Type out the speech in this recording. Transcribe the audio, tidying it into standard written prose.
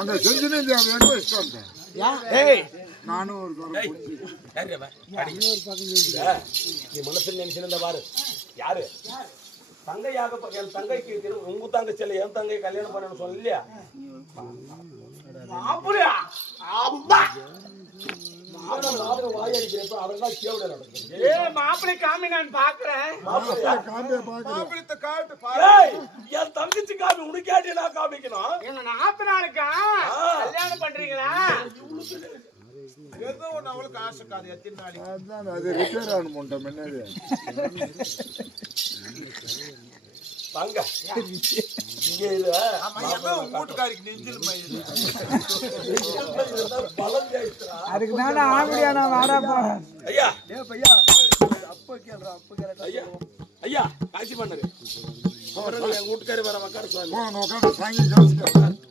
அந்த செஞ்சுனே எங்க இஷ்டம் ஏய் நானும் ஒரு நீ மனசுல நினைச்சிருந்த பாரு யாரு தங்கையாக என் தங்கைக்கு உங்க தங்கை செல்ல என் தங்கை கல்யாணம் பண்ணணும்னு சொல்லலையா அப்படியா அப்பா மாப்பிள்ளை காமி நான் பாக்குறேன் என் தங்கச்சி காமி உனக்காட்டி நான் காமிக்கணும் எங்க 40 நாளுக்கா கல்யாணம் பண்றீங்களா ஏதோ ஒண்ணு அவளுக்கு ஆசைக்காது எத்தனை நாளைக்கு அதான் அது ரிப்பேர் ஆகணும் என்னது தங்க இங்க வீட்டுக்காரிக்கு நெஞ்சில் அதுக்கு தானே ஆம்படியானா வாடா போ ஐயா பையா அப்ப கேள்றா ஐயா ஐயா காட்சி பண்ணரு என் வீட்டுக்காரி வர உட்கார சாங்கி